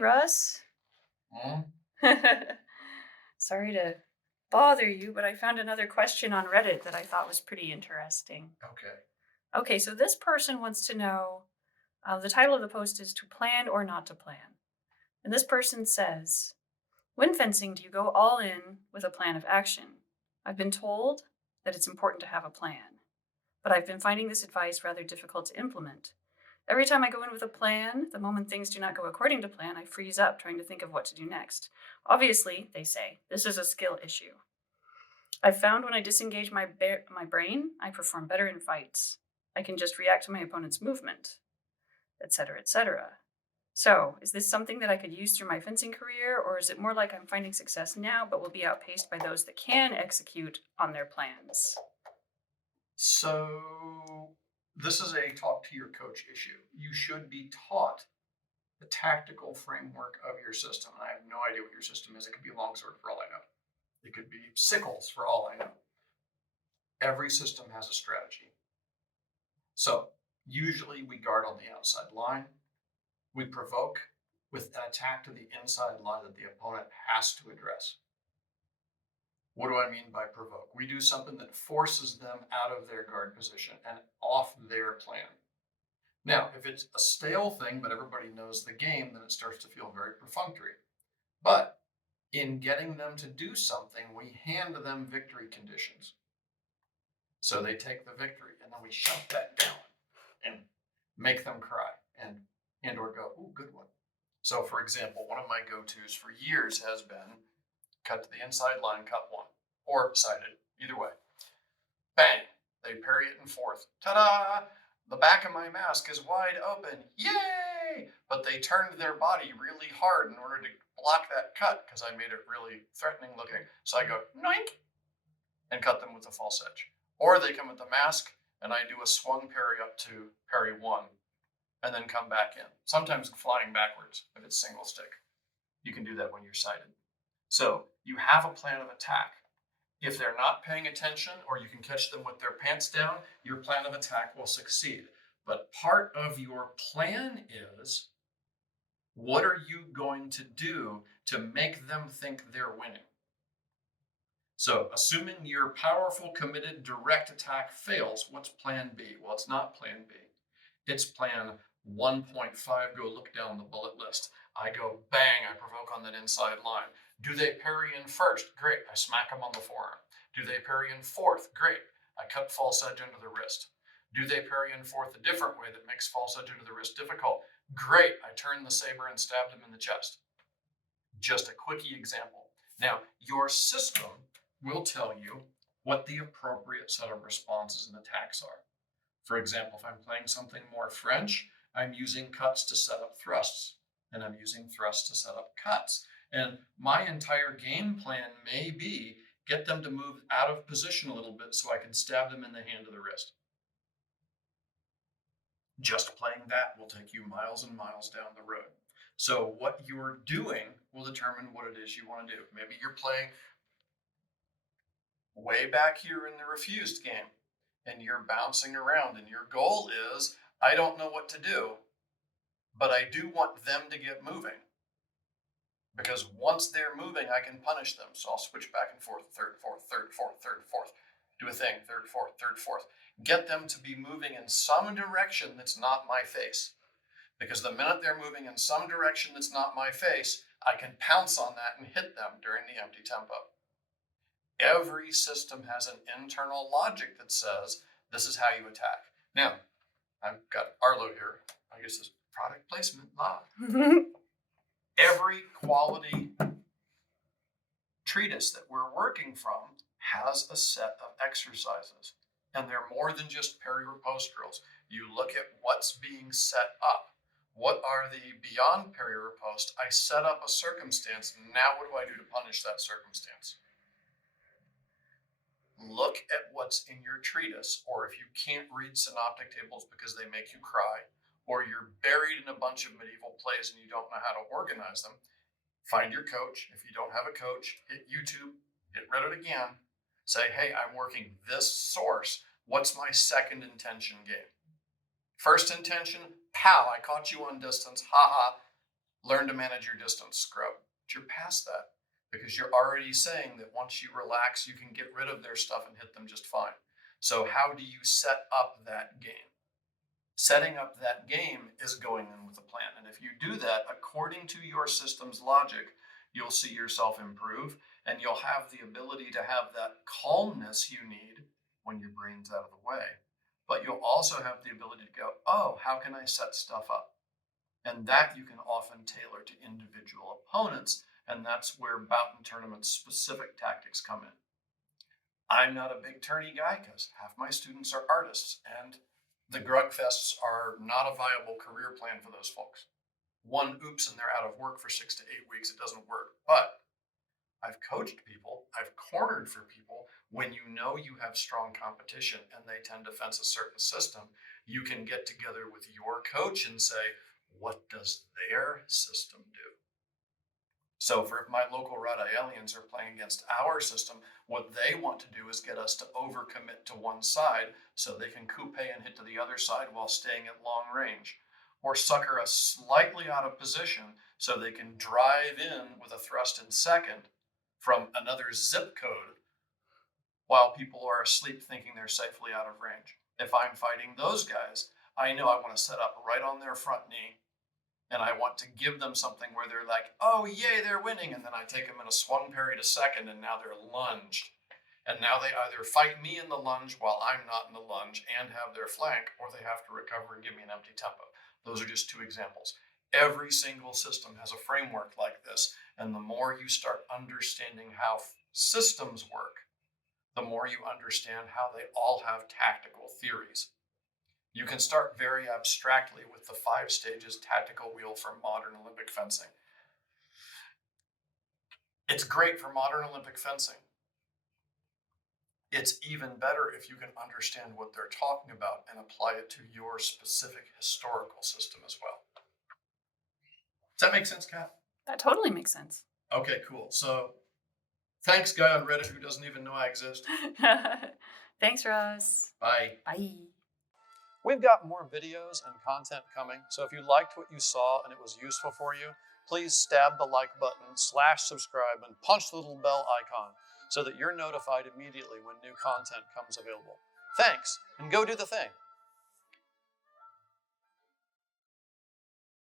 Russ. Hmm? Sorry to bother you, but I found another question on Reddit that I thought was pretty interesting. Okay. Okay, so this person wants to know the title of the post is To Plan or Not to Plan. And this person says, when fencing, do you go all in with a plan of action? I've been told that it's important to have a plan, but I've been finding this advice rather difficult to implement. Every time I go in with a plan, the moment things do not go according to plan, I freeze up trying to think of what to do next. Obviously, they say, this is a skill issue. I've found when I disengage my brain, I perform better in fights. I can just react to my opponent's movement, etc., etc. So, is this something that I could use through my fencing career, or is it more like I'm finding success now but will be outpaced by those that can execute on their plans? So this is a talk to your coach issue. You should be taught the tactical framework of your system. I have no idea what your system is. It could be a longsword for all I know. It could be sickles for all I know. Every system has a strategy. So usually we guard on the outside line. We provoke with an attack to the inside line that the opponent has to address. What do I mean by provoke? We do something that forces them out of their guard position and off their plan. Now, if it's a stale thing, but everybody knows the game, then it starts to feel very perfunctory. But in getting them to do something, we hand them victory conditions. So they take the victory, and then we shut that down and make them cry and or go, ooh, good one. So for example, one of my go-tos for years has been cut to the inside line, cut one, or sided, either way. Bang! They parry it in fourth. Ta-da! The back of my mask is wide open. Yay! But they turned their body really hard in order to block that cut because I made it really threatening looking. So I go, noink, and cut them with a false edge. Or they come with the mask and I do a swung parry up to parry one and then come back in. Sometimes flying backwards if it's single stick. You can do that when you're sighted. So you have a plan of attack. If they're not paying attention, or you can catch them with their pants down, your plan of attack will succeed. But part of your plan is, what are you going to do to make them think they're winning? So assuming your powerful, committed, direct attack fails, what's plan B? Well, it's not plan B. It's plan 1.5, go look down the bullet list. I go bang, I provoke on that inside line. Do they parry in first? Great, I smack them on the forearm. Do they parry in fourth? Great, I cut false edge into the wrist. Do they parry in fourth a different way that makes false edge into the wrist difficult? Great, I turn the saber and stab them in the chest. Just a quickie example. Now, your system will tell you what the appropriate set of responses and attacks are. For example, if I'm playing something more French, I'm using cuts to set up thrusts, and I'm using thrusts to set up cuts. And my entire game plan may be get them to move out of position a little bit so I can stab them in the hand or the wrist. Just playing that will take you miles and miles down the road. So what you're doing will determine what it is you want to do. Maybe you're playing way back here in the refused game and you're bouncing around and your goal is, I don't know what to do, but I do want them to get moving. Because once they're moving, I can punish them. So I'll switch back and forth, third, fourth, third, fourth, third, fourth. Do a thing, third, fourth, third, fourth. Get them to be moving in some direction that's not my face. Because the minute they're moving in some direction that's not my face, I can pounce on that and hit them during the empty tempo. Every system has an internal logic that says, this is how you attack. Now, I've got Arlo here. I guess this product placement. Every quality treatise that we're working from has a set of exercises. And they're more than just parry riposte drills. You look at what's being set up. What are the beyond parry riposte? I set up a circumstance. Now what do I do to punish that circumstance? Look at what's in your treatise, or if you can't read synoptic tables because they make you cry, or you're buried in a bunch of medieval plays and you don't know how to organize them, find your coach. If you don't have a coach, hit YouTube, hit Reddit again, say, hey, I'm working this source. What's my second intention game? First intention, pow, I caught you on distance, haha, Learn to manage your distance, scrub. But you're past that because you're already saying that once you relax, you can get rid of their stuff and hit them just fine. So how do you set up that game? Setting up that game is going in with a plan. And if you do that according to your system's logic, you'll see yourself improve and you'll have the ability to have that calmness you need when your brain's out of the way. But you'll also have the ability to go, oh, how can I set stuff up? And that you can often tailor to individual opponents. And that's where bout and tournament specific tactics come in. I'm not a big tourney guy because half my students are artists, and the Grug Fests are not a viable career plan for those folks. One oops and they're out of work for 6 to 8 weeks. It doesn't work. But I've coached people, I've cornered for people. When you know you have strong competition and they tend to fence a certain system, you can get together with your coach and say, what does their system do? So for if my local Rada aliens are playing against our system, what they want to do is get us to overcommit to one side so they can coupe and hit to the other side while staying at long range, or sucker us slightly out of position so they can drive in with a thrust in second from another zip code while people are asleep thinking they're safely out of range. If I'm fighting those guys, I know I want to set up right on their front knee, and I want to give them something where they're like, oh, yay, they're winning. And then I take them in a swung parry to second, and now they're lunged. And now they either fight me in the lunge while I'm not in the lunge and have their flank, or they have to recover and give me an empty tempo. Those are just two examples. Every single system has a framework like this. And the more you start understanding how systems work, the more you understand how they all have tactical theories. You can start very abstractly with the 5 stages tactical wheel for modern Olympic fencing. It's great for modern Olympic fencing. It's even better if you can understand what they're talking about and apply it to your specific historical system as well. Does that make sense, Kat? That totally makes sense. Okay, cool. So thanks, guy on Reddit who doesn't even know I exist. Thanks, Russ. Bye. Bye. We've got more videos and content coming, so if you liked what you saw and it was useful for you, please stab the like button, /subscribe, and punch the little bell icon so that you're notified immediately when new content comes available. Thanks, and go do the thing.